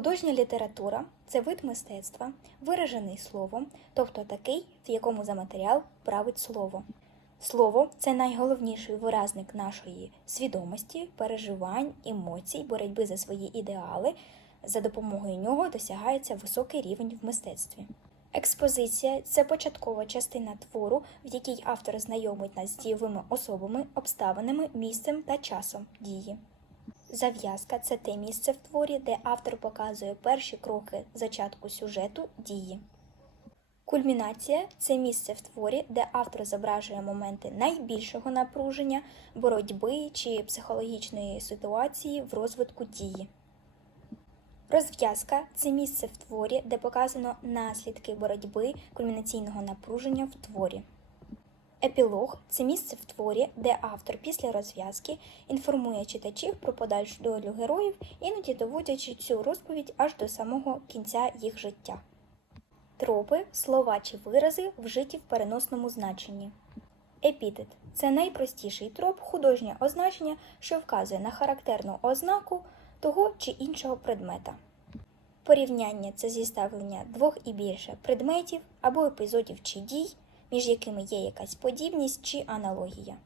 Художня література це вид мистецтва, виражений словом, тобто такий, в якому за матеріал править слово. Слово це найголовніший виразник нашої свідомості, переживань, емоцій, боротьби за свої ідеали. За допомогою нього досягається високий рівень в мистецтві. Експозиція це початкова частина твору, в якій автор знайомить нас з дієвими особами, обставинами, місцем та часом дії. Зав'язка це те місце в творі, де автор показує перші кроки зачатку сюжету дії. Кульмінація це місце в творі, де автор зображує моменти найбільшого напруження, боротьби чи психологічної ситуації в розвитку дії. Розв'язка це місце в творі, де показано наслідки боротьби кульмінаційного напруження в творі. Епілог це місце в творі, де автор після розв'язки інформує читачів про подальшу долю героїв, іноді доводячи цю розповідь аж до самого кінця їх життя. Тропи слова чи вирази вжиті в переносному значенні. Епітет це найпростіший троп художнє означення, що вказує на характерну ознаку того чи іншого предмета. Порівняння це зіставлення двох і більше предметів або епізодів чи дій, між якими є якась подібність чи аналогія.